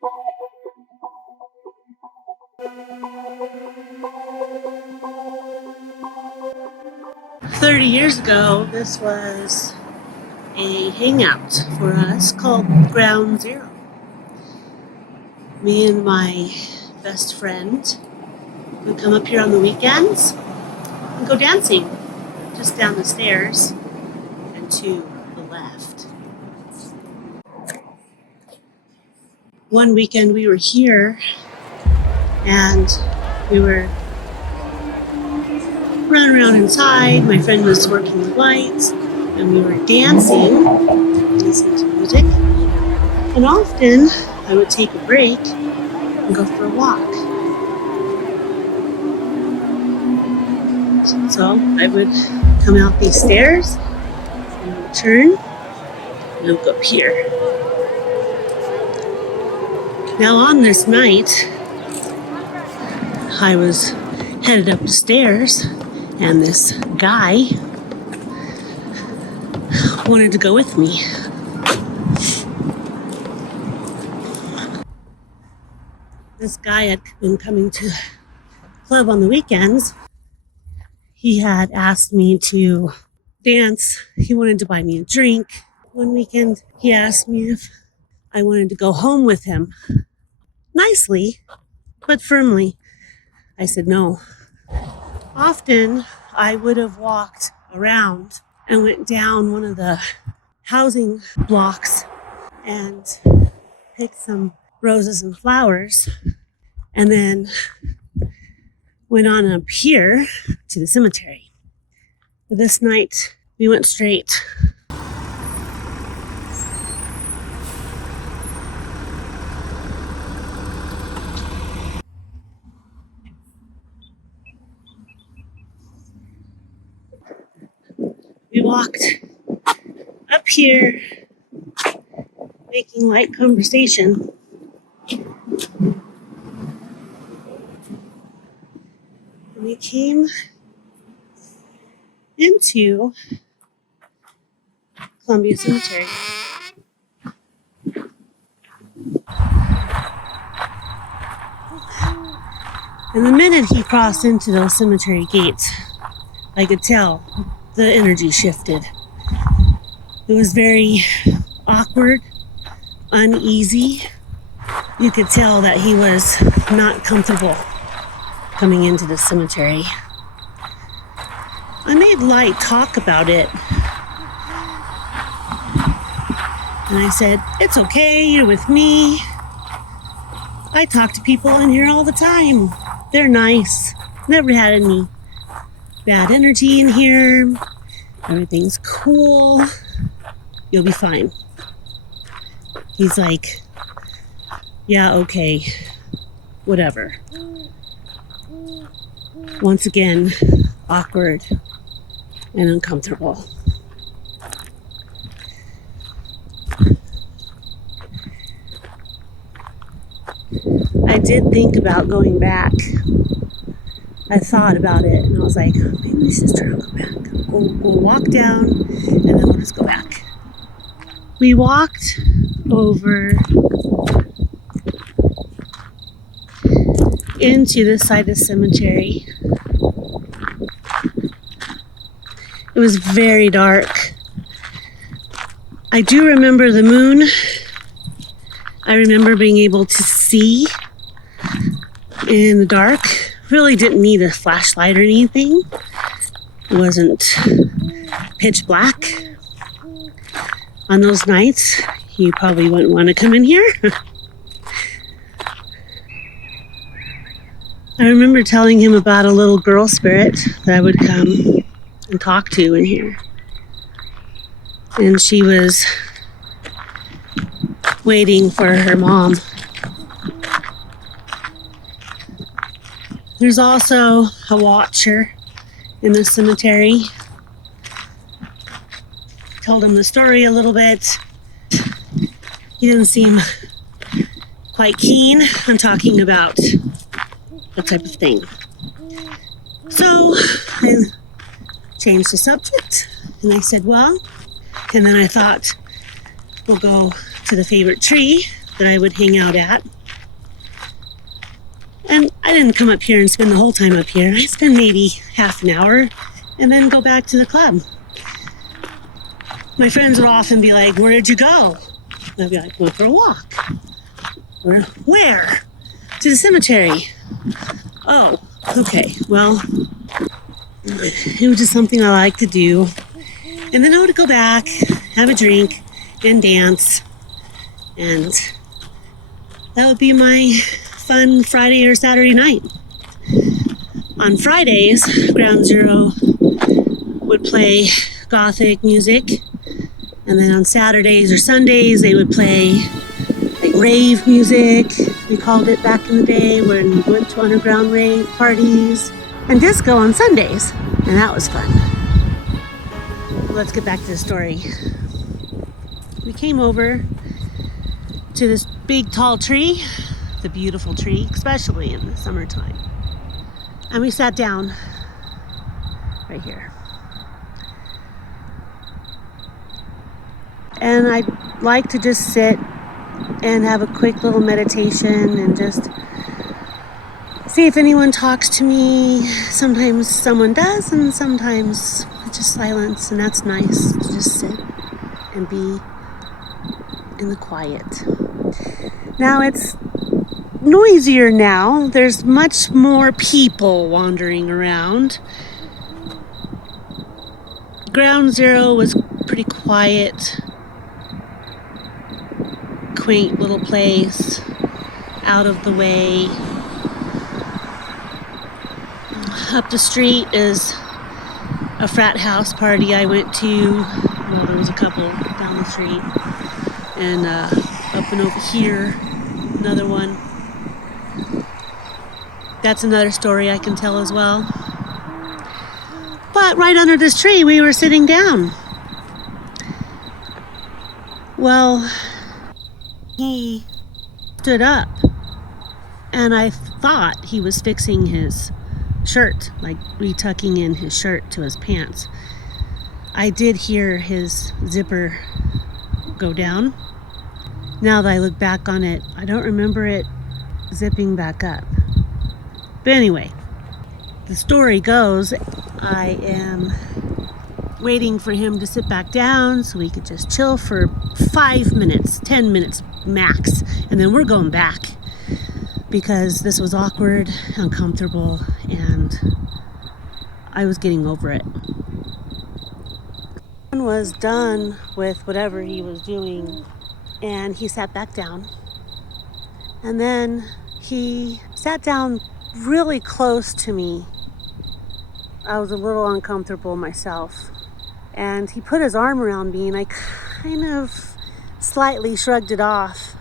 "30 years ago, this was a hangout for us called Ground Zero. Me and my best friend would come up here on the weekends and go dancing just down the stairs and to the left. One weekend we were here and we were running around inside. My friend was working the lights and we were dancing, listening to music. And often I would take a break and go for a walk. So I would come out these stairs and I would turn and I would go up here. Now on this night, I was headed up the stairs and this guy wanted to go with me. This guy had been coming to the club on the weekends. He had asked me to dance. He wanted to buy me a drink. One weekend, he asked me if I wanted to go home with him. Nicely, but firmly. I said no. Often, I would have walked around and went down one of the housing blocks and picked some roses and flowers and then went on up here to the cemetery. But this night, we went straight. We walked up here, making light conversation. And we came into Columbia Cemetery. And the minute he crossed into those cemetery gates, I could tell the energy shifted. It was very awkward, uneasy. You could tell that he was not comfortable coming into the cemetery. I made light talk about it. And I said, "It's okay, you're with me. I talk to people in here all the time. They're nice. Never had any bad energy in here. Everything's cool. You'll be fine." He's like, "Yeah, okay, whatever." Once again, awkward and uncomfortable. I did think about going back. I thought about it and I was like, maybe we should just try to go back. We'll walk down and then we'll just go back. We walked over into this side of the cemetery. It was very dark. I do remember the moon. I remember being able to see in the dark. Really didn't need a flashlight or anything. It wasn't pitch black. On those nights, you probably wouldn't want to come in here. I remember telling him about a little girl spirit that I would come and talk to in here. And she was waiting for her mom. There's also a watcher in the cemetery. Told him the story a little bit. He didn't seem quite keen on talking about that type of thing. So I changed the subject and I said, well, and then I thought we'll go to the favorite tree that I would hang out at. And I didn't come up here and spend the whole time up here. I spent maybe half an hour and then go back to the club. My friends would often be like, "Where did you go?" And I'd be like, "Went for a walk." Or, "Where?" "To the cemetery." "Oh, okay. Well, it was just something I like to do." And then I would go back, have a drink, and dance. And that would be my fun Friday or Saturday night. On Fridays, Ground Zero would play gothic music. And then on Saturdays or Sundays, they would play like rave music. We called it back in the day, when we went to underground rave parties. And disco on Sundays. And that was fun. Let's get back to the story. We came over to this big tall tree, the beautiful tree, especially in the summertime. And we sat down right here. And I like to just sit and have a quick little meditation and just see if anyone talks to me. Sometimes someone does, and sometimes it's just silence, and that's nice to just sit and be in the quiet. Now it's noisier now. There's much more people wandering around. Ground Zero was pretty quiet, quaint little place, out of the way. Up the street is a frat house party I went to. Well, there was a couple down the street. And up and over here, another one. That's another story I can tell as well. But right under this tree, we were sitting down. Well, he stood up, and I thought he was fixing his shirt, like retucking in his shirt to his pants. I did hear his zipper go down. Now that I look back on it, I don't remember it zipping back up. But anyway, the story goes, I am waiting for him to sit back down so we could just chill for 5 minutes, 10 minutes max, and then we're going back because this was awkward, uncomfortable, and I was getting over it. He was done with whatever he was doing, and he sat back down. And then he sat down really close to me. I was a little uncomfortable myself. And he put his arm around me, and I kind of slightly shrugged it off.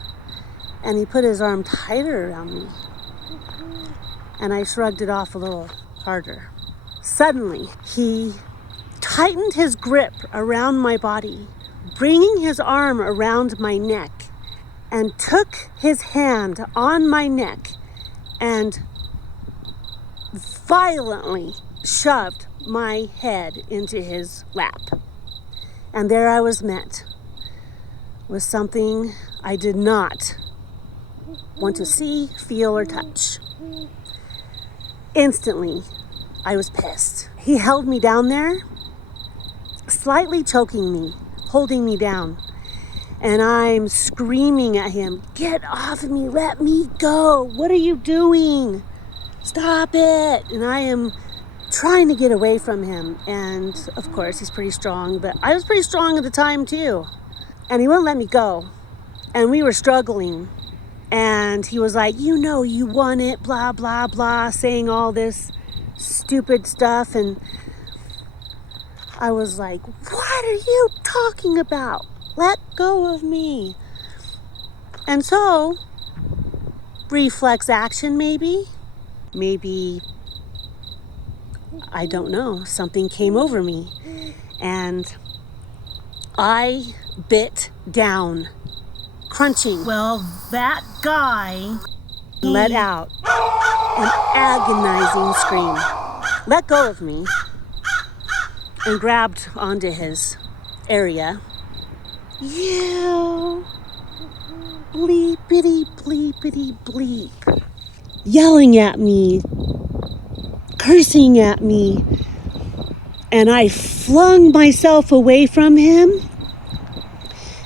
And he put his arm tighter around me. And I shrugged it off a little harder. Suddenly, he tightened his grip around my body, bringing his arm around my neck, and took his hand on my neck and violently shoved my head into his lap. And there I was met with something I did not want to see, feel, or touch. Instantly, I was pissed. He held me down there, slightly choking me, holding me down. And I'm screaming at him, "Get off of me, let me go. What are you doing? Stop it." And I am trying to get away from him. And of course, he's pretty strong, but I was pretty strong at the time too. And he wouldn't let me go. And we were struggling. And he was like, "You know you won it, blah, blah, blah," saying all this stupid stuff. And I was like, "What are you talking about? Let go of me." And so, reflex action maybe, I don't know, something came over me. And I bit down, crunching. Well, that guy let out an agonizing scream, let go of me, and grabbed onto his area. "You bleepity bleepity bleep, yelling at me, cursing at me, and I flung myself away from him.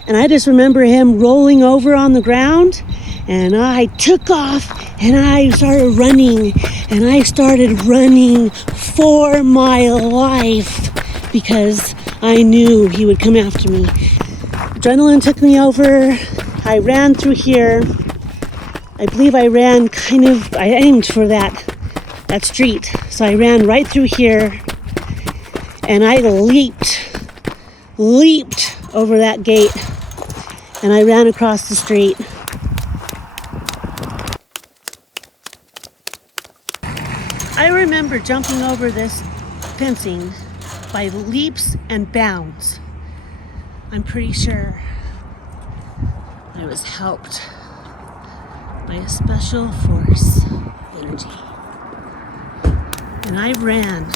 And I just remember him rolling over on the ground, and I took off and I started running, and I started running for my life because I knew he would come after me. Adrenaline took me over. I ran through here. I believe I aimed for that street. So I ran right through here, and I leaped over that gate, and I ran across the street. I remember jumping over this fencing by leaps and bounds. I'm pretty sure I was helped by a special force energy. And I ran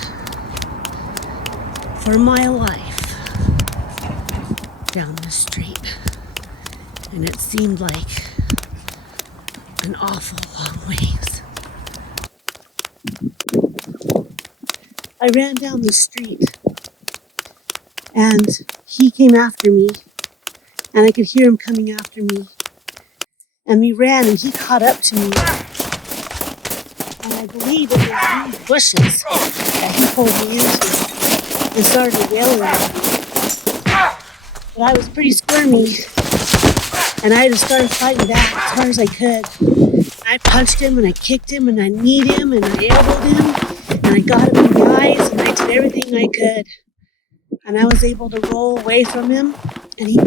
for my life down the street. And it seemed like an awful long ways. I ran down the street and he came after me, and I could hear him coming after me. And we ran and he caught up to me. And I believe it was these bushes that he pulled me into and started yelling at me. But I was pretty squirmy, and I just started fighting back as hard as I could. I punched him, and I kicked him, and I kneed him, and I elbowed him, and I got him in the eyes, and I did everything I could. And I was able to roll away from him, and he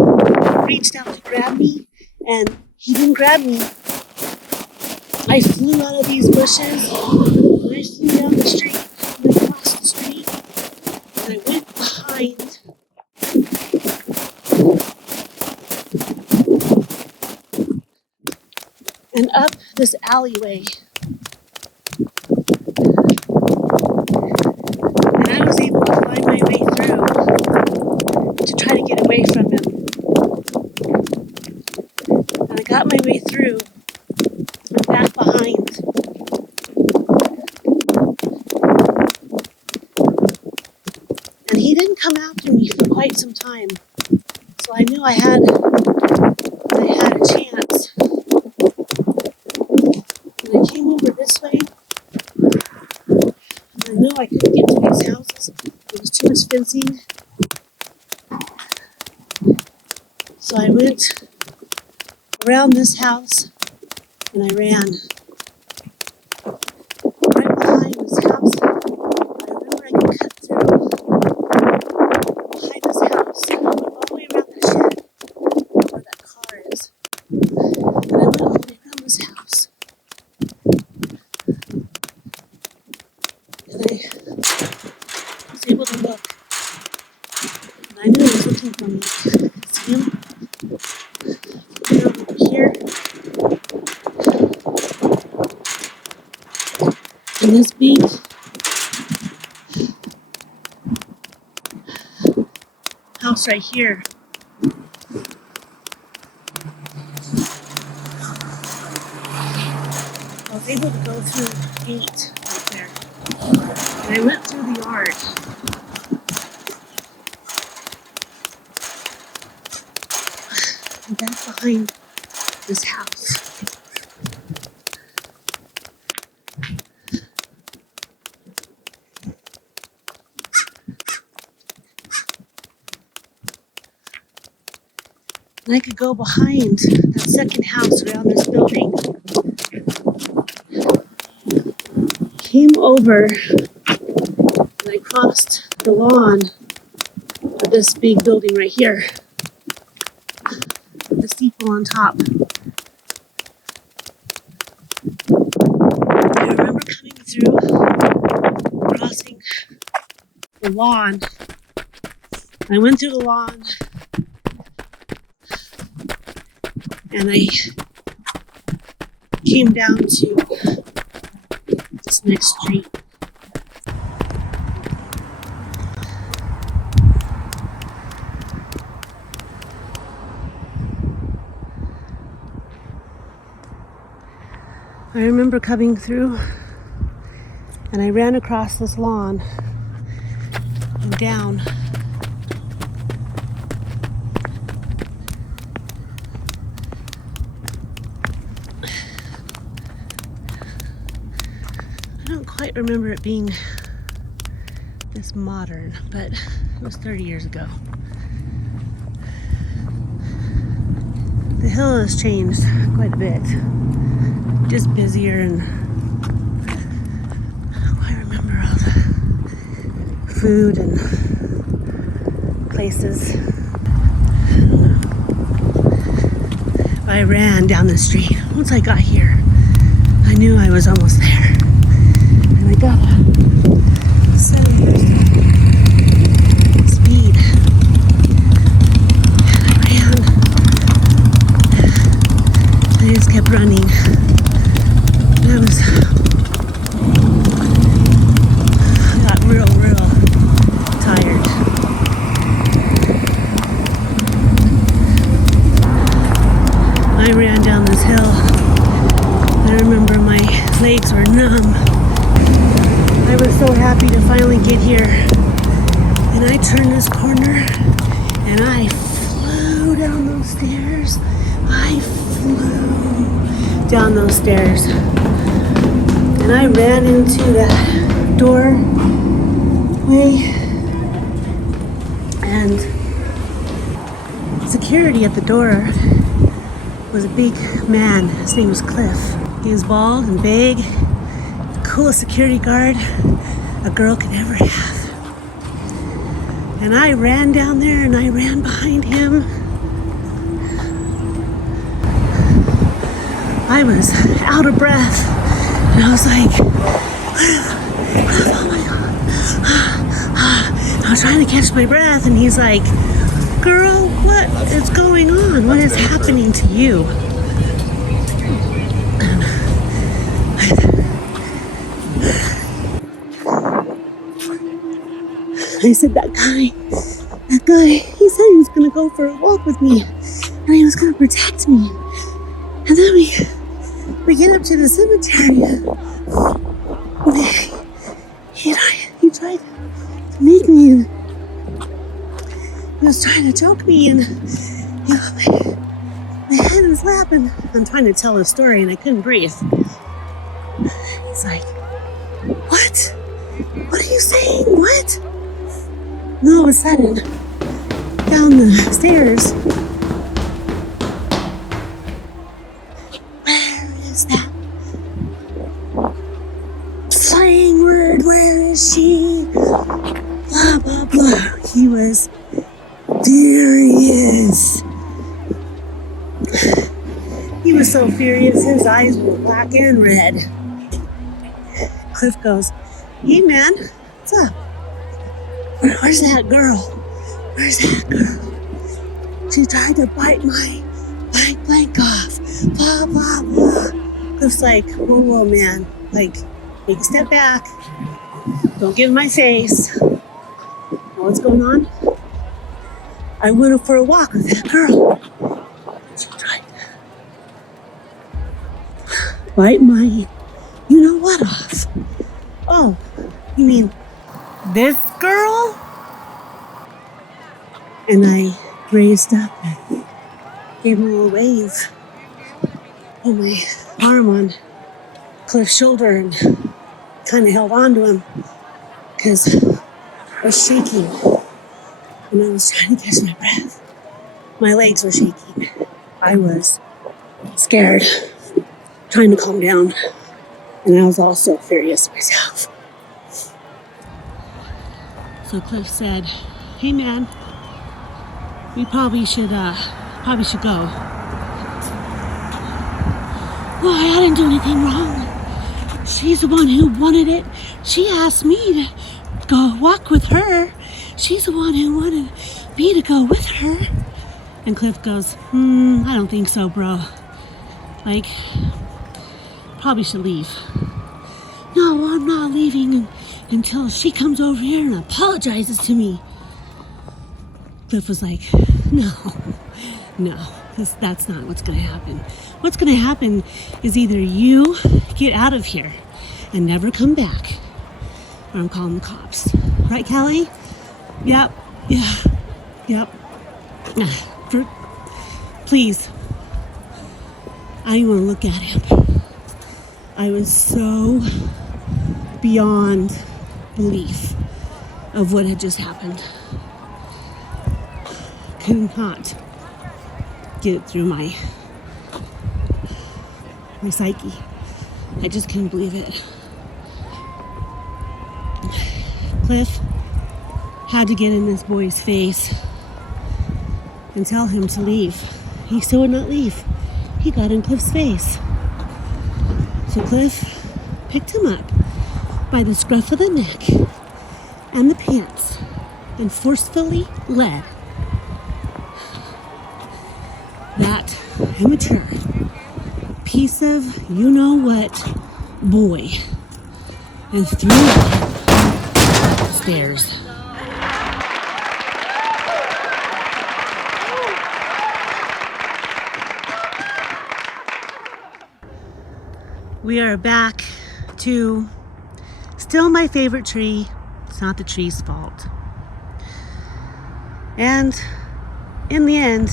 reached out to grab me, and he didn't grab me. I flew out of these bushes, and I flew down the street, and across the street, and I went behind and up this alleyway. And I was able to find my way through to try to get away from him. And I got my way through and back behind. And he didn't come after me for quite some time. So I knew I had a chance. And I came over this way. And I knew I couldn't get to these houses. There was too much fencing. So I went around this house and I ran. Right behind this house, I remember I could cut through behind this house. I went all the way around the shed where that car is. And I went all the way around this house. And I was able to look. And I knew he was looking for me. I could see him. Over here. And this big house right here. I was able to go through the gate right there. And I went through the yard. And back behind this house. And I could go behind that second house around this building. Came over and I crossed the lawn of this big building right here. The steeple on top. I remember coming through, crossing the lawn. I went through the lawn and I came down to this next street. I remember coming through and I ran across this lawn and down. I don't quite remember it being this modern, but it was 30 years ago. The hill has changed quite a bit. Just busier, and I remember all the food and places. I ran down the street. Once I got here, I knew I was almost there. And I got a 7% speed. And I ran. I just kept running. And I got real tired. I ran down this hill. I remember my legs were numb. I was so happy to finally get here. And I turned this corner and I flew down those stairs. I flew down those stairs. And I ran into that doorway. And security at the door was a big man. His name was Cliff. He was bald and big. The coolest security guard a girl could ever have. And I ran down there and I ran behind him. I was out of breath. And I was like, oh my God. I was trying to catch my breath and he's like, girl, what is going on? What is happening to you? I said, that guy, he said he was going to go for a walk with me and he was going to protect me. And then we get up to the cemetery. He tried to make me. He was trying to choke me and my head in his lap and I'm trying to tell a story and I couldn't breathe. He's like, what? What are you saying? What? And all of a sudden, down the stairs, where is that slang word? Where is she? Blah, blah, blah. He was furious. He was so furious, his eyes were black and red. Cliff goes, hey man, what's up? Where's that girl? Where's that girl? She tried to bite my blank off. Blah, blah, blah. Cliff's like, whoa, man. Like, take a step back. Don't get in my face. What's going on? I went for a walk with that girl. She tried to bite my you know what off. Oh, you mean this girl? And I raised up and gave him a little wave. Put my arm on Cliff's shoulder and kind of held on to him because I was shaking and I was trying to catch my breath. My legs were shaking. I was scared, trying to calm down, and I was also furious myself. So Cliff said, hey man, we probably should go. Well, I didn't do anything wrong. She's the one who wanted it. She asked me to go walk with her. She's the one who wanted me to go with her. And Cliff goes, I don't think so, bro. Like, probably should leave. No, I'm not leaving until she comes over here and apologizes to me. Cliff was like, no, No, that's not what's going to happen. What's going to happen is either you get out of here and never come back, or I'm calling the cops. Right, Callie? Yep. Yeah. Yep. Please. I didn't want to look at him. I was so beyond belief of what had just happened. Could not get it through my psyche. I just couldn't believe it. Cliff had to get in this boy's face and tell him to leave. He still would not leave. He got in Cliff's face. So Cliff picked him up by the scruff of the neck and the pants and forcefully led that immature piece of you-know-what boy and threw him upstairs. We are back to still my favorite tree. It's not the tree's fault. And in the end,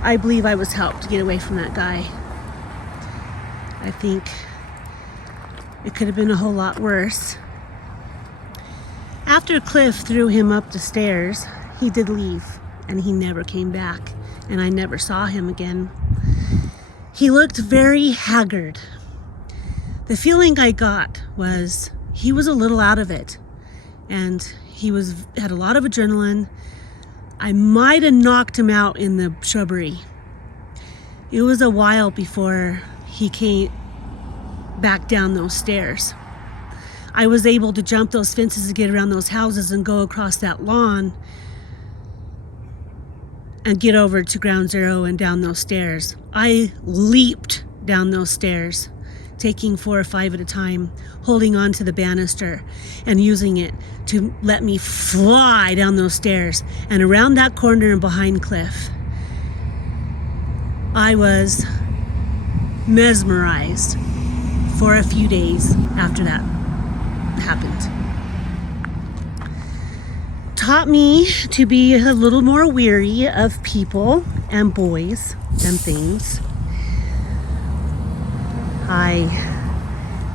I believe I was helped to get away from that guy. I think it could have been a whole lot worse. After Cliff threw him up the stairs, he did leave and he never came back, and I never saw him again. He looked very haggard. The feeling I got was he was a little out of it, and he had a lot of adrenaline. I might have knocked him out in the shrubbery. It was a while before he came back down those stairs. I was able to jump those fences to get around those houses and go across that lawn and get over to ground zero and down those stairs. I leaped down those stairs, taking 4 or 5 at a time, holding on to the banister and using it to let me fly down those stairs and around that corner and behind Cliff. I was mesmerized for a few days after that happened. Taught me to be a little more weary of people and boys and things. I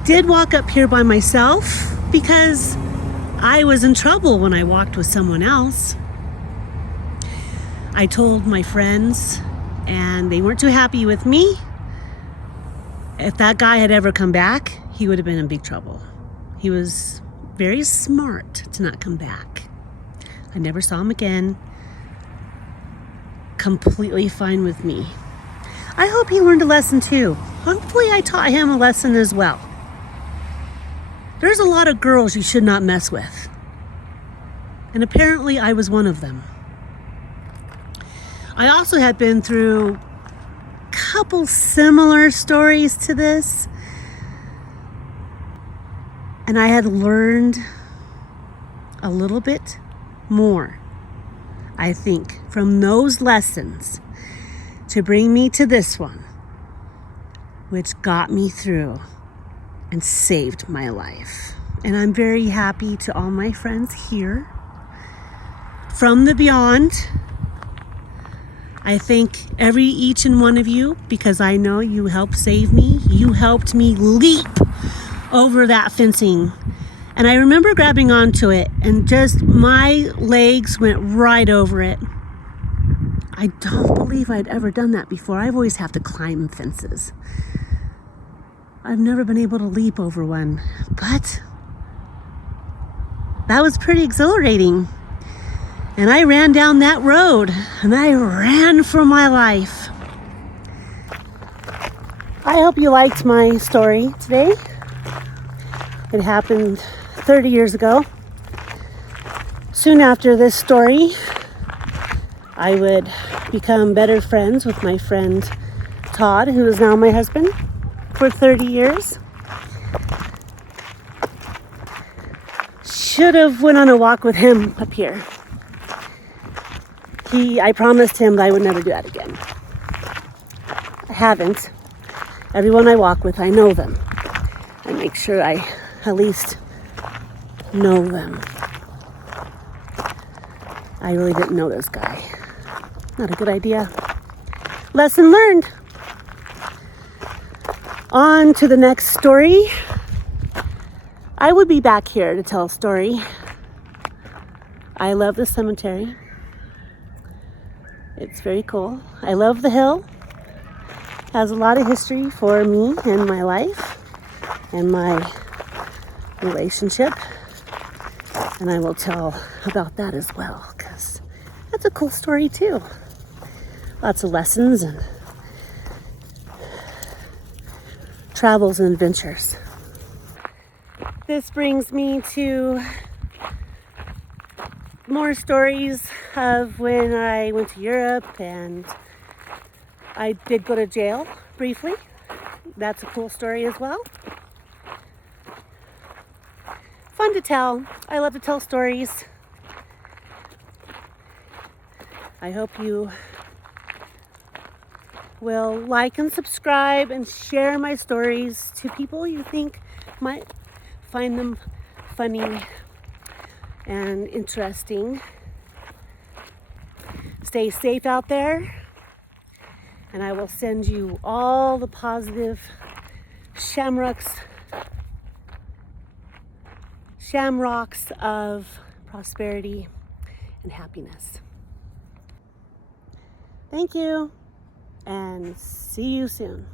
did walk up here by myself because I was in trouble when I walked with someone else. I told my friends, and they weren't too happy with me. If that guy had ever come back, he would have been in big trouble. He was very smart to not come back. I never saw him again. Completely fine with me. I hope he learned a lesson too. Hopefully I taught him a lesson as well. There's a lot of girls you should not mess with. And apparently I was one of them. I also had been through a couple similar stories to this. And I had learned a little bit more, I think, from those lessons to bring me to this one, which got me through and saved my life. And I'm very happy to all my friends here from the beyond. I thank each and one of you, because I know you helped save me. You helped me leap over that fencing. And I remember grabbing onto it and just my legs went right over it. I don't believe I'd ever done that before. I've always had to climb fences. I've never been able to leap over one, but that was pretty exhilarating. And I ran down that road and I ran for my life. I hope you liked my story today. It happened 30 years ago. Soon after this story, I would become better friends with my friend Todd, who is now my husband, for 30 years. Should have went on a walk with him up here. I promised him that I would never do that again. I haven't. Everyone I walk with, I know them. I make sure I at least know them. I really didn't know this guy. Not a good idea. Lesson learned. On to the next story. I would be back here to tell a story. I love the cemetery. It's very cool. I love the hill. Has a lot of history for me and my life and my relationship. And I will tell about that as well, because that's a cool story too. Lots of lessons and travels and adventures. This brings me to more stories of when I went to Europe, and I did go to jail briefly. That's a cool story as well. Fun to tell. I love to tell stories. I hope you will like and subscribe and share my stories to people you think might find them funny and interesting. Stay safe out there, and I will send you all the positive shamrocks of prosperity and happiness. Thank you, and see you soon.